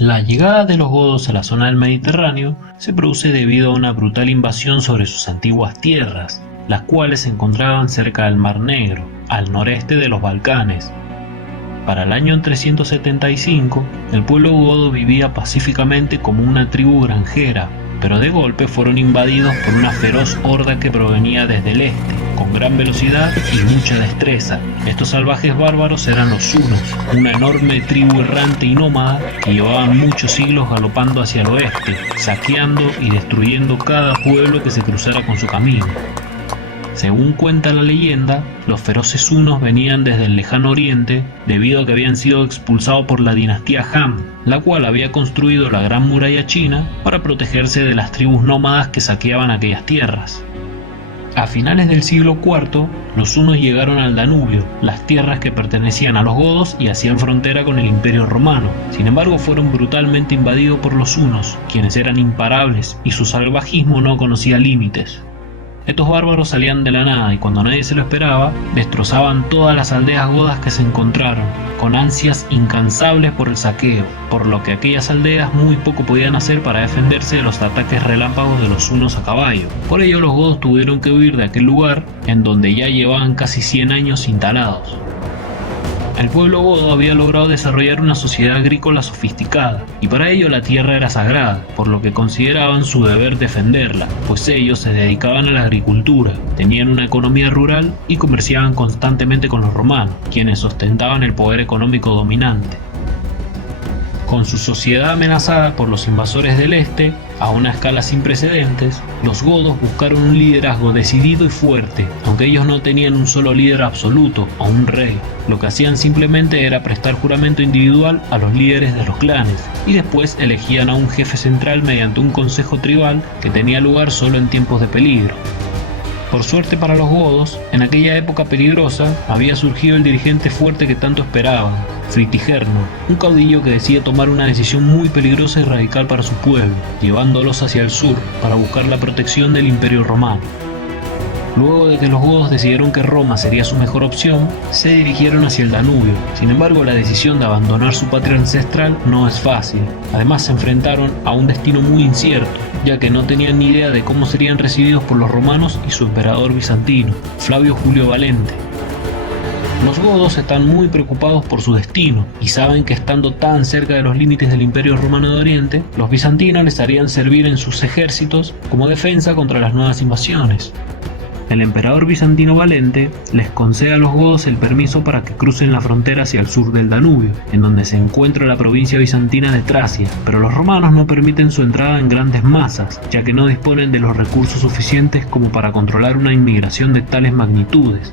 La llegada de los godos a la zona del Mediterráneo se produce debido a una brutal invasión sobre sus antiguas tierras, las cuales se encontraban cerca del Mar Negro, al noreste de los Balcanes. Para el año 375, el pueblo godo vivía pacíficamente como una tribu granjera, pero de golpe fueron invadidos por una feroz horda que provenía desde el este, con gran velocidad y mucha destreza. Estos salvajes bárbaros eran los hunos, una enorme tribu errante y nómada que llevaban muchos siglos galopando hacia el oeste, saqueando y destruyendo cada pueblo que se cruzara con su camino. Según cuenta la leyenda, los feroces hunos venían desde el lejano oriente debido a que habían sido expulsados por la dinastía Han, la cual había construido la Gran Muralla China para protegerse de las tribus nómadas que saqueaban aquellas tierras. A finales del siglo IV, los hunos llegaron al Danubio, las tierras que pertenecían a los godos y hacían frontera con el Imperio Romano. Sin embargo, fueron brutalmente invadidos por los hunos, quienes eran imparables y su salvajismo no conocía límites. Estos bárbaros salían de la nada y cuando nadie se lo esperaba, destrozaban todas las aldeas godas que se encontraron, con ansias incansables por el saqueo, por lo que aquellas aldeas muy poco podían hacer para defenderse de los ataques relámpagos de los hunos a caballo. Por ello los godos tuvieron que huir de aquel lugar, en donde ya llevaban casi 100 años instalados. El pueblo godo había logrado desarrollar una sociedad agrícola sofisticada, y para ello la tierra era sagrada, por lo que consideraban su deber defenderla, pues ellos se dedicaban a la agricultura, tenían una economía rural y comerciaban constantemente con los romanos, quienes ostentaban el poder económico dominante. Con su sociedad amenazada por los invasores del este, a una escala sin precedentes, los godos buscaron un liderazgo decidido y fuerte, aunque ellos no tenían un solo líder absoluto o un rey. Lo que hacían simplemente era prestar juramento individual a los líderes de los clanes, y después elegían a un jefe central mediante un consejo tribal que tenía lugar solo en tiempos de peligro. Por suerte para los godos, en aquella época peligrosa, había surgido el dirigente fuerte que tanto esperaban, Fritigerno, un caudillo que decide tomar una decisión muy peligrosa y radical para su pueblo, llevándolos hacia el sur para buscar la protección del Imperio Romano. Luego de que los godos decidieron que Roma sería su mejor opción, se dirigieron hacia el Danubio. Sin embargo, la decisión de abandonar su patria ancestral no es fácil. Además, se enfrentaron a un destino muy incierto, ya que no tenían ni idea de cómo serían recibidos por los romanos y su emperador bizantino, Flavio Julio Valente. Los godos están muy preocupados por su destino y saben que estando tan cerca de los límites del Imperio Romano de Oriente, los bizantinos les harían servir en sus ejércitos como defensa contra las nuevas invasiones. El emperador bizantino Valente les concede a los godos el permiso para que crucen la frontera hacia el sur del Danubio, en donde se encuentra la provincia bizantina de Tracia, pero los romanos no permiten su entrada en grandes masas, ya que no disponen de los recursos suficientes como para controlar una inmigración de tales magnitudes.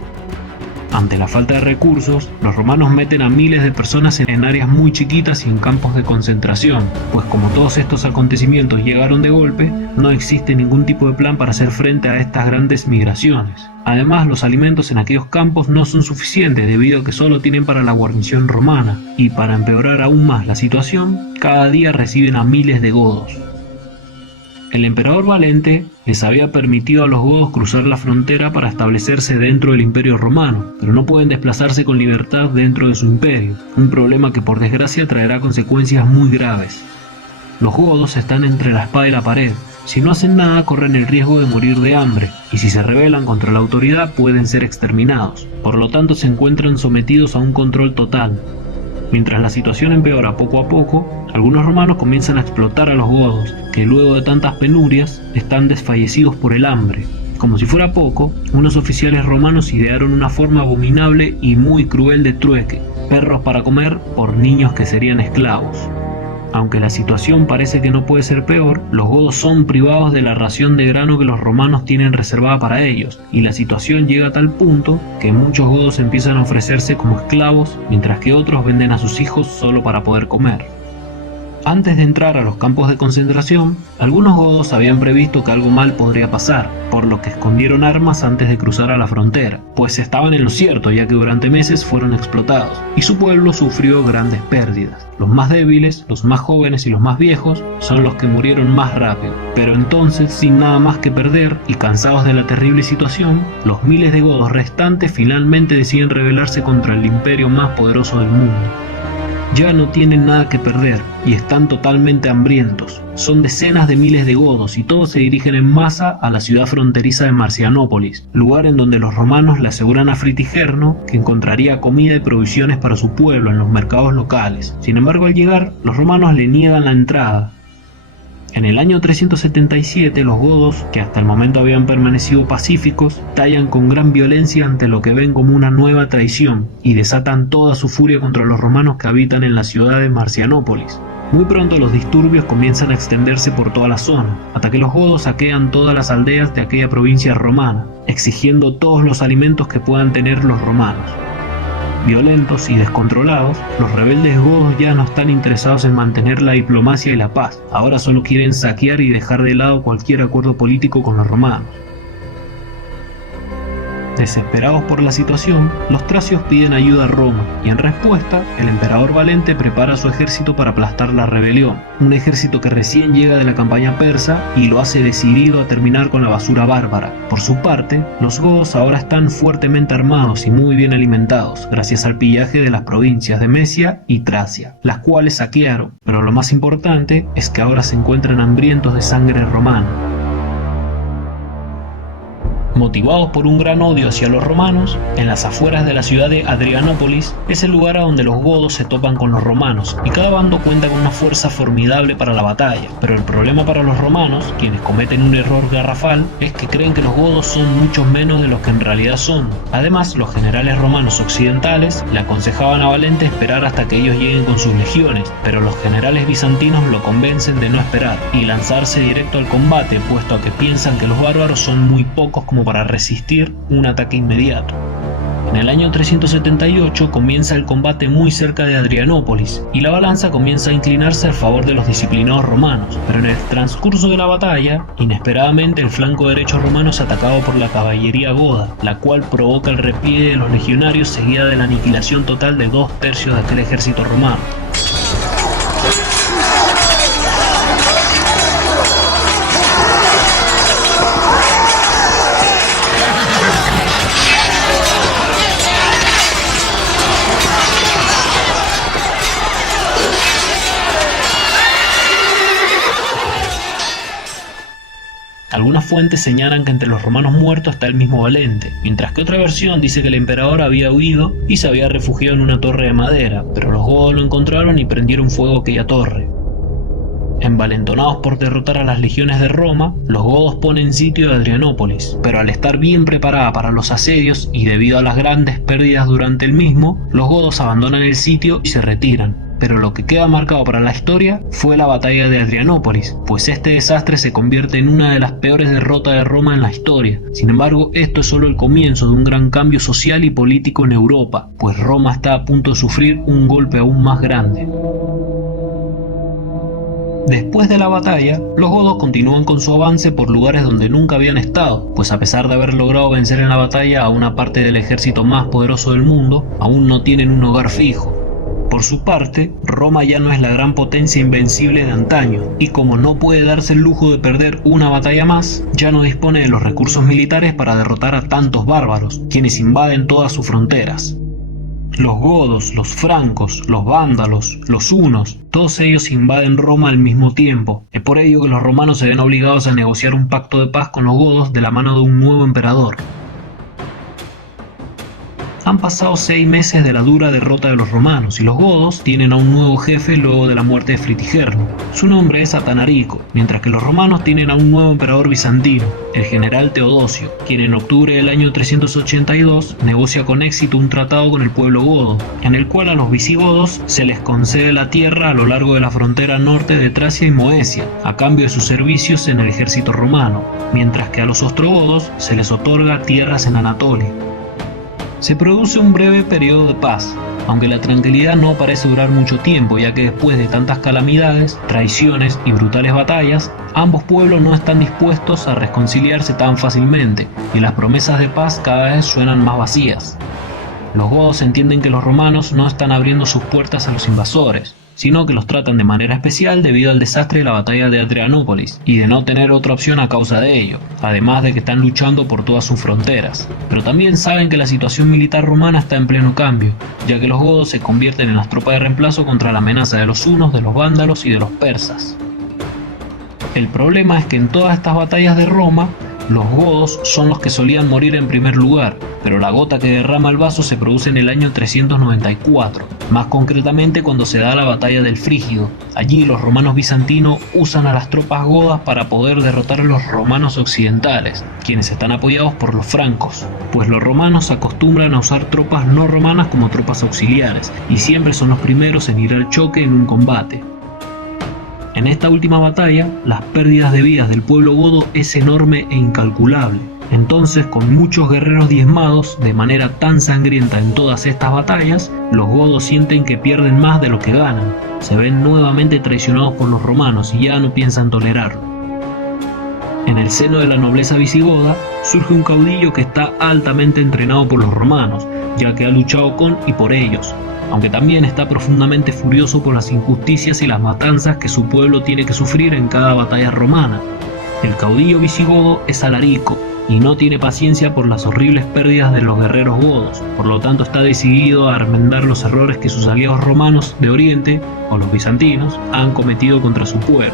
Ante la falta de recursos, los romanos meten a miles de personas en áreas muy chiquitas y en campos de concentración, pues como todos estos acontecimientos llegaron de golpe, no existe ningún tipo de plan para hacer frente a estas grandes migraciones. Además, los alimentos en aquellos campos no son suficientes debido a que solo tienen para la guarnición romana, y para empeorar aún más la situación, cada día reciben a miles de godos. El emperador Valente les había permitido a los godos cruzar la frontera para establecerse dentro del Imperio Romano, pero no pueden desplazarse con libertad dentro de su imperio, un problema que por desgracia traerá consecuencias muy graves. Los godos están entre la espada y la pared. Si no hacen nada, corren el riesgo de morir de hambre, y si se rebelan contra la autoridad pueden ser exterminados. Por lo tanto, se encuentran sometidos a un control total. Mientras la situación empeora poco a poco, algunos romanos comienzan a explotar a los godos, que luego de tantas penurias están desfallecidos por el hambre. Como si fuera poco, unos oficiales romanos idearon una forma abominable y muy cruel de trueque: perros para comer por niños que serían esclavos. Aunque la situación parece que no puede ser peor, los godos son privados de la ración de grano que los romanos tienen reservada para ellos, y la situación llega a tal punto que muchos godos empiezan a ofrecerse como esclavos, mientras que otros venden a sus hijos solo para poder comer. Antes de entrar a los campos de concentración, algunos godos habían previsto que algo mal podría pasar, por lo que escondieron armas antes de cruzar a la frontera, pues estaban en lo cierto ya que durante meses fueron explotados, y su pueblo sufrió grandes pérdidas. Los más débiles, los más jóvenes y los más viejos son los que murieron más rápido. Pero entonces, sin nada más que perder y cansados de la terrible situación, los miles de godos restantes finalmente deciden rebelarse contra el imperio más poderoso del mundo. Ya no tienen nada que perder y están totalmente hambrientos. Son decenas de miles de godos y todos se dirigen en masa a la ciudad fronteriza de Marcianópolis, lugar en donde los romanos le aseguran a Fritigerno que encontraría comida y provisiones para su pueblo en los mercados locales. Sin embargo, al llegar, los romanos le niegan la entrada. En el año 377, los godos, que hasta el momento habían permanecido pacíficos, tallan con gran violencia ante lo que ven como una nueva traición y desatan toda su furia contra los romanos que habitan en la ciudad de Marcianópolis. Muy pronto los disturbios comienzan a extenderse por toda la zona, hasta que los godos saquean todas las aldeas de aquella provincia romana, exigiendo todos los alimentos que puedan tener los romanos. Violentos y descontrolados, los rebeldes godos ya no están interesados en mantener la diplomacia y la paz, ahora solo quieren saquear y dejar de lado cualquier acuerdo político con los romanos. Desesperados por la situación, los tracios piden ayuda a Roma y en respuesta, el emperador Valente prepara su ejército para aplastar la rebelión, un ejército que recién llega de la campaña persa y lo hace decidido a terminar con la basura bárbara. Por su parte, los godos ahora están fuertemente armados y muy bien alimentados, gracias al pillaje de las provincias de Mesia y Tracia, las cuales saquearon, pero lo más importante es que ahora se encuentran hambrientos de sangre romana. Motivados por un gran odio hacia los romanos, en las afueras de la ciudad de Adrianópolis es el lugar a donde los godos se topan con los romanos y cada bando cuenta con una fuerza formidable para la batalla. Pero el problema para los romanos, quienes cometen un error garrafal, es que creen que los godos son muchos menos de los que en realidad son. Además, los generales romanos occidentales le aconsejaban a Valente esperar hasta que ellos lleguen con sus legiones, pero los generales bizantinos lo convencen de no esperar y lanzarse directo al combate, puesto a que piensan que los bárbaros son muy pocos como para resistir un ataque inmediato. En el año 378 comienza el combate muy cerca de Adrianópolis y la balanza comienza a inclinarse a favor de los disciplinados romanos, pero en el transcurso de la batalla, inesperadamente el flanco derecho romano es atacado por la caballería goda, la cual provoca el repliegue de los legionarios seguida de la aniquilación total de 2/3 de aquel ejército romano. Algunas fuentes señalan que entre los romanos muertos está el mismo Valente, mientras que otra versión dice que el emperador había huido y se había refugiado en una torre de madera, pero los godos lo encontraron y prendieron fuego a aquella torre. Envalentonados por derrotar a las legiones de Roma, los godos ponen sitio a Adrianópolis, pero al estar bien preparada para los asedios y debido a las grandes pérdidas durante el mismo, los godos abandonan el sitio y se retiran. Pero lo que queda marcado para la historia fue la batalla de Adrianópolis, pues este desastre se convierte en una de las peores derrotas de Roma en la historia. Sin embargo, esto es solo el comienzo de un gran cambio social y político en Europa, pues Roma está a punto de sufrir un golpe aún más grande. Después de la batalla, los godos continúan con su avance por lugares donde nunca habían estado, pues a pesar de haber logrado vencer en la batalla a una parte del ejército más poderoso del mundo, aún no tienen un hogar fijo. Por su parte, Roma ya no es la gran potencia invencible de antaño, y como no puede darse el lujo de perder una batalla más, ya no dispone de los recursos militares para derrotar a tantos bárbaros, quienes invaden todas sus fronteras. Los godos, los francos, los vándalos, los hunos, todos ellos invaden Roma al mismo tiempo. Es por ello que los romanos se ven obligados a negociar un pacto de paz con los godos de la mano de un nuevo emperador. Han pasado 6 meses de la dura derrota de los romanos y los godos tienen a un nuevo jefe luego de la muerte de Fritigerno. Su nombre es Atanarico, mientras que los romanos tienen a un nuevo emperador bizantino, el general Teodosio, quien en octubre del año 382 negocia con éxito un tratado con el pueblo godo, en el cual a los visigodos se les concede la tierra a lo largo de la frontera norte de Tracia y Moesia, a cambio de sus servicios en el ejército romano, mientras que a los ostrogodos se les otorga tierras en Anatolia. Se produce un breve periodo de paz, aunque la tranquilidad no parece durar mucho tiempo, ya que después de tantas calamidades, traiciones y brutales batallas, ambos pueblos no están dispuestos a reconciliarse tan fácilmente, y las promesas de paz cada vez suenan más vacías. Los godos entienden que los romanos no están abriendo sus puertas a los invasores, sino que los tratan de manera especial debido al desastre de la batalla de Adrianópolis y de no tener otra opción a causa de ello, además de que están luchando por todas sus fronteras. Pero también saben que la situación militar romana está en pleno cambio, ya que los godos se convierten en las tropas de reemplazo contra la amenaza de los hunos, de los vándalos y de los persas. El problema es que en todas estas batallas de Roma, los godos son los que solían morir en primer lugar, pero la gota que derrama el vaso se produce en el año 394, más concretamente cuando se da la batalla del Frígido. Allí los romanos bizantinos usan a las tropas godas para poder derrotar a los romanos occidentales, quienes están apoyados por los francos, pues los romanos acostumbran a usar tropas no romanas como tropas auxiliares, y siempre son los primeros en ir al choque en un combate. En esta última batalla, las pérdidas de vidas del pueblo godo es enorme e incalculable. Entonces, con muchos guerreros diezmados de manera tan sangrienta en todas estas batallas, los godos sienten que pierden más de lo que ganan. Se ven nuevamente traicionados por los romanos y ya no piensan tolerarlo. En el seno de la nobleza visigoda, surge un caudillo que está altamente entrenado por los romanos, ya que ha luchado con y por ellos, aunque también está profundamente furioso por las injusticias y las matanzas que su pueblo tiene que sufrir en cada batalla romana. El caudillo visigodo es Alarico y no tiene paciencia por las horribles pérdidas de los guerreros godos, por lo tanto está decidido a remendar los errores que sus aliados romanos de Oriente, o los bizantinos, han cometido contra su pueblo.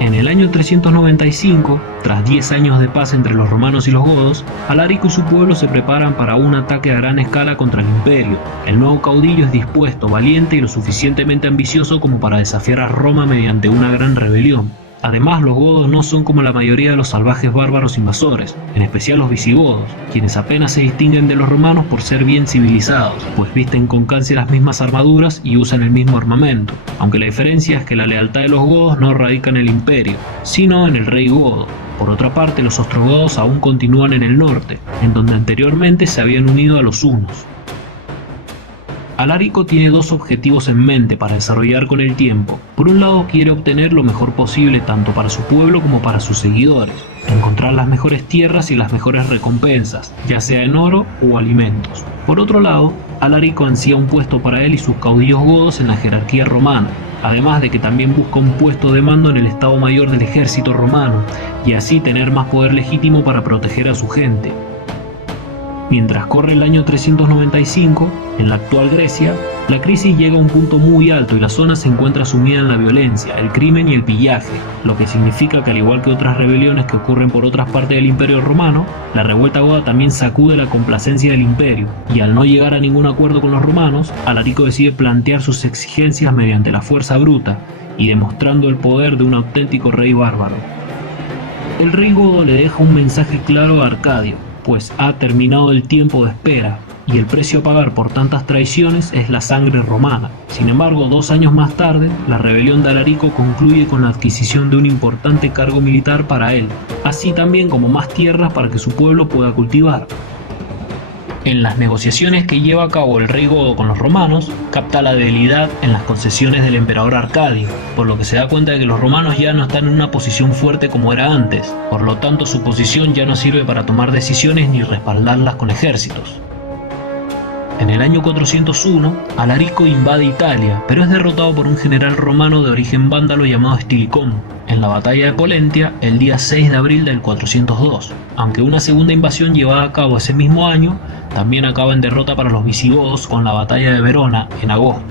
En el año 395, tras 10 años de paz entre los romanos y los godos, Alarico y su pueblo se preparan para un ataque a gran escala contra el imperio. El nuevo caudillo es dispuesto, valiente y lo suficientemente ambicioso como para desafiar a Roma mediante una gran rebelión. Además, los godos no son como la mayoría de los salvajes bárbaros invasores, en especial los visigodos, quienes apenas se distinguen de los romanos por ser bien civilizados, pues visten con casi las mismas armaduras y usan el mismo armamento, aunque la diferencia es que la lealtad de los godos no radica en el imperio, sino en el rey godo. Por otra parte, los ostrogodos aún continúan en el norte, en donde anteriormente se habían unido a los hunos. Alarico tiene dos objetivos en mente para desarrollar con el tiempo. Por un lado, quiere obtener lo mejor posible tanto para su pueblo como para sus seguidores, encontrar las mejores tierras y las mejores recompensas, ya sea en oro o alimentos. Por otro lado, Alarico ansía un puesto para él y sus caudillos godos en la jerarquía romana, además de que también busca un puesto de mando en el Estado Mayor del ejército romano, y así tener más poder legítimo para proteger a su gente. Mientras corre el año 395, en la actual Grecia, la crisis llega a un punto muy alto y la zona se encuentra sumida en la violencia, el crimen y el pillaje, lo que significa que al igual que otras rebeliones que ocurren por otras partes del Imperio Romano, la revuelta goda también sacude la complacencia del imperio, y al no llegar a ningún acuerdo con los romanos, Alarico decide plantear sus exigencias mediante la fuerza bruta y demostrando el poder de un auténtico rey bárbaro. El rey godo le deja un mensaje claro a Arcadio, pues ha terminado el tiempo de espera, y el precio a pagar por tantas traiciones es la sangre romana. Sin embargo, 2 años más tarde, la rebelión de Alarico concluye con la adquisición de un importante cargo militar para él, así también como más tierras para que su pueblo pueda cultivar. En las negociaciones que lleva a cabo el rey godo con los romanos, capta la debilidad en las concesiones del emperador Arcadio, por lo que se da cuenta de que los romanos ya no están en una posición fuerte como era antes, por lo tanto su posición ya no sirve para tomar decisiones ni respaldarlas con ejércitos. En el año 401, Alarico invade Italia, pero es derrotado por un general romano de origen vándalo llamado Estilicón, en la batalla de Polentia el día 6 de abril del 402, aunque una segunda invasión llevada a cabo ese mismo año también acaba en derrota para los visigodos con la batalla de Verona en agosto.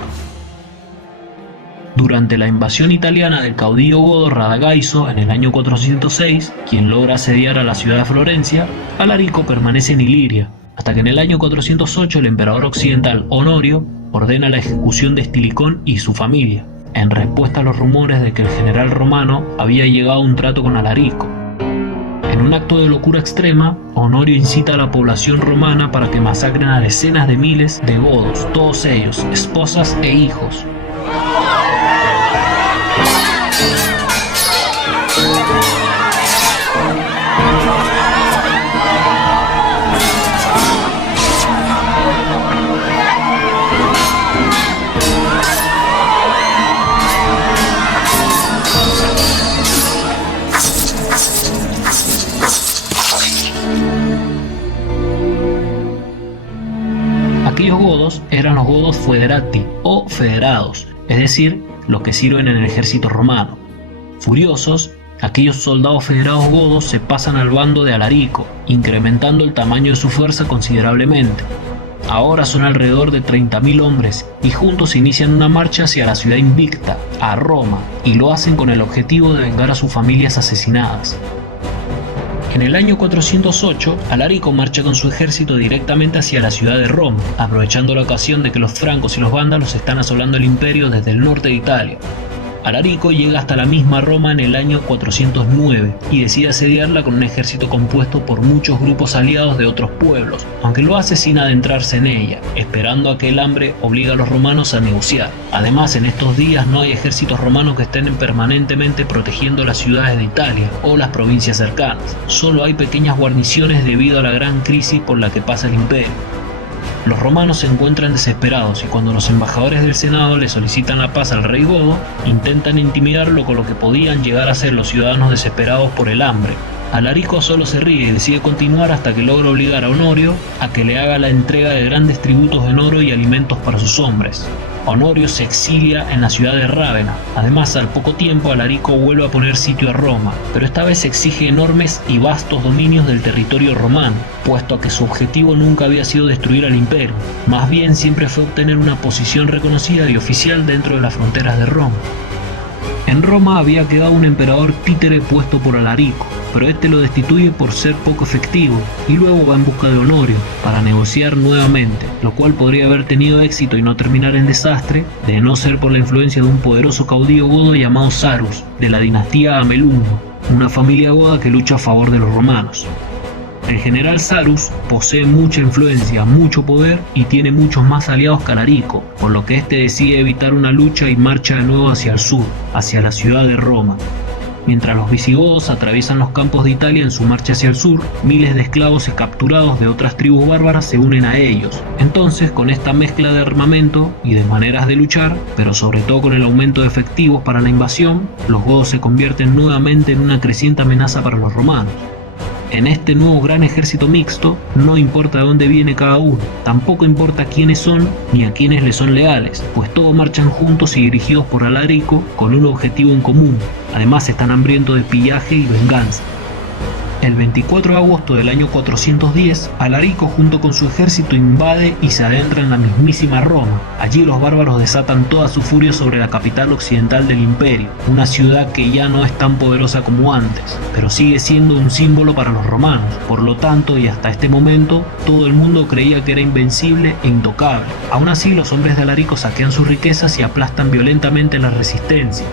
Durante la invasión italiana del caudillo godo Radagaiso en el año 406, quien logra asediar a la ciudad de Florencia, Alarico permanece en Iliria, hasta que en el año 408 el emperador occidental Honorio ordena la ejecución de Estilicón y su familia, en respuesta a los rumores de que el general romano había llegado a un trato con Alarico. En un acto de locura extrema, Honorio incita a la población romana para que masacren a decenas de miles de godos, todos ellos, esposas e hijos. Aquellos godos eran los godos foederati o federados, es decir, los que sirven en el ejército romano. Furiosos, aquellos soldados federados godos se pasan al bando de Alarico, incrementando el tamaño de su fuerza considerablemente. Ahora son alrededor de 30.000 hombres y juntos inician una marcha hacia la ciudad invicta, a Roma, y lo hacen con el objetivo de vengar a sus familias asesinadas. En el año 408, Alarico marcha con su ejército directamente hacia la ciudad de Roma, aprovechando la ocasión de que los francos y los vándalos están asolando el imperio desde el norte de Italia. Alarico llega hasta la misma Roma en el año 409 y decide asediarla con un ejército compuesto por muchos grupos aliados de otros pueblos, aunque lo hace sin adentrarse en ella, esperando a que el hambre obligue a los romanos a negociar. Además, en estos días no hay ejércitos romanos que estén permanentemente protegiendo las ciudades de Italia o las provincias cercanas. Solo hay pequeñas guarniciones debido a la gran crisis por la que pasa el imperio. Los romanos se encuentran desesperados y cuando los embajadores del Senado le solicitan la paz al rey godo, intentan intimidarlo con lo que podían llegar a ser los ciudadanos desesperados por el hambre. Alarico solo se ríe y decide continuar hasta que logra obligar a Honorio a que le haga la entrega de grandes tributos en oro y alimentos para sus hombres. Honorio se exilia en la ciudad de Rávena. Además, al poco tiempo Alarico vuelve a poner sitio a Roma, pero esta vez exige enormes y vastos dominios del territorio romano, puesto a que su objetivo nunca había sido destruir al imperio, más bien siempre fue obtener una posición reconocida y oficial dentro de las fronteras de Roma. En Roma había quedado un emperador títere puesto por Alarico, pero este lo destituye por ser poco efectivo y luego va en busca de Honorio para negociar nuevamente, lo cual podría haber tenido éxito y no terminar en desastre de no ser por la influencia de un poderoso caudillo godo llamado Sarus, de la dinastía Amelungo, una familia goda que lucha a favor de los romanos. El general Sarus posee mucha influencia, mucho poder y tiene muchos más aliados que Alarico, por lo que este decide evitar una lucha y marcha de nuevo hacia el sur, hacia la ciudad de Roma. Mientras los visigodos atraviesan los campos de Italia en su marcha hacia el sur, miles de esclavos capturados de otras tribus bárbaras se unen a ellos. Entonces, con esta mezcla de armamento y de maneras de luchar, pero sobre todo con el aumento de efectivos para la invasión, los godos se convierten nuevamente en una creciente amenaza para los romanos. En este nuevo gran ejército mixto, no importa de dónde viene cada uno, tampoco importa quiénes son ni a quiénes les son leales, pues todos marchan juntos y dirigidos por Alarico con un objetivo en común. Además están hambrientos de pillaje y venganza. El 24 de agosto del año 410, Alarico junto con su ejército invade y se adentra en la mismísima Roma. Allí los bárbaros desatan toda su furia sobre la capital occidental del imperio, una ciudad que ya no es tan poderosa como antes, pero sigue siendo un símbolo para los romanos. Por lo tanto, y hasta este momento, todo el mundo creía que era invencible e intocable. Aún así, los hombres de Alarico saquean sus riquezas y aplastan violentamente la resistencia.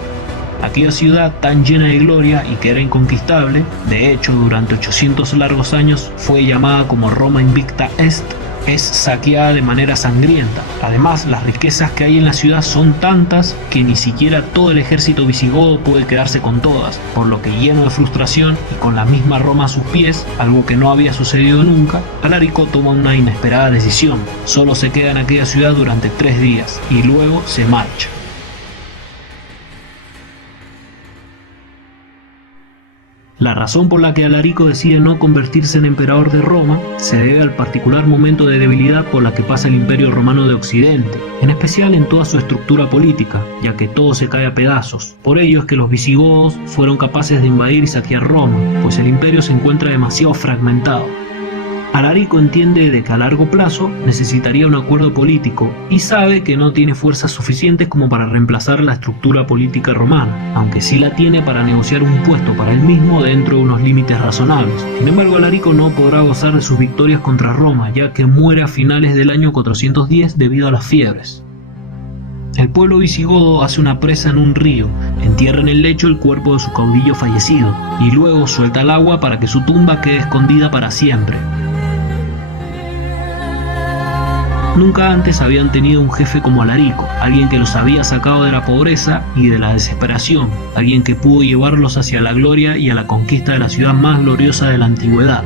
Aquella ciudad tan llena de gloria y que era inconquistable, de hecho durante 800 largos años fue llamada como Roma Invicta Est, es saqueada de manera sangrienta. Además, las riquezas que hay en la ciudad son tantas que ni siquiera todo el ejército visigodo puede quedarse con todas, por lo que lleno de frustración y con la misma Roma a sus pies, algo que no había sucedido nunca, Alarico toma una inesperada decisión. Solo se queda en aquella ciudad durante 3 días y luego se marcha. La razón por la que Alarico decide no convertirse en emperador de Roma se debe al particular momento de debilidad por la que pasa el Imperio Romano de Occidente, en especial en toda su estructura política, ya que todo se cae a pedazos. Por ello es que los visigodos fueron capaces de invadir y saquear Roma, pues el imperio se encuentra demasiado fragmentado. Alarico entiende de que a largo plazo necesitaría un acuerdo político y sabe que no tiene fuerzas suficientes como para reemplazar la estructura política romana, aunque sí la tiene para negociar un puesto para él mismo dentro de unos límites razonables. Sin embargo, Alarico no podrá gozar de sus victorias contra Roma, ya que muere a finales del año 410 debido a las fiebres. El pueblo visigodo hace una presa en un río, entierra en el lecho el cuerpo de su caudillo fallecido y luego suelta al agua para que su tumba quede escondida para siempre. Nunca antes habían tenido un jefe como Alarico, alguien que los había sacado de la pobreza y de la desesperación, alguien que pudo llevarlos hacia la gloria y a la conquista de la ciudad más gloriosa de la antigüedad.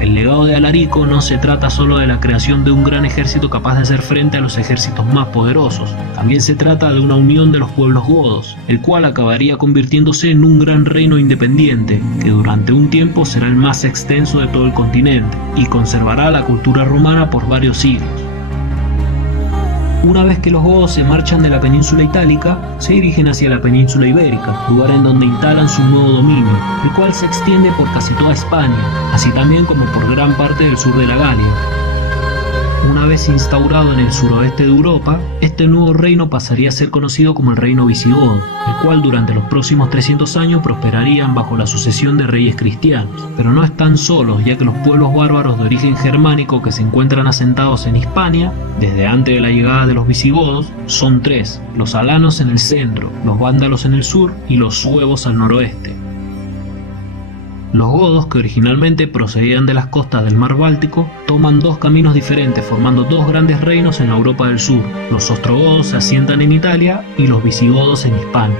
El llegado de Alarico no se trata solo de la creación de un gran ejército capaz de hacer frente a los ejércitos más poderosos, también se trata de una unión de los pueblos godos, el cual acabaría convirtiéndose en un gran reino independiente, que durante un tiempo será el más extenso de todo el continente, y conservará la cultura romana por varios siglos. Una vez que los godos se marchan de la península itálica, se dirigen hacia la península ibérica, lugar en donde instalan su nuevo dominio, el cual se extiende por casi toda España, así también como por gran parte del sur de la Galia. Una vez instaurado en el suroeste de Europa, este nuevo reino pasaría a ser conocido como el reino visigodo, el cual durante los próximos 300 años prosperarían bajo la sucesión de reyes cristianos. Pero no están solos, ya que los pueblos bárbaros de origen germánico que se encuentran asentados en Hispania, desde antes de la llegada de los visigodos, son tres: los alanos en el centro, los vándalos en el sur y los suevos al noroeste. Los godos, que originalmente procedían de las costas del mar Báltico, toman dos caminos diferentes, formando dos grandes reinos en la Europa del sur. Los ostrogodos se asientan en Italia y los visigodos en Hispania.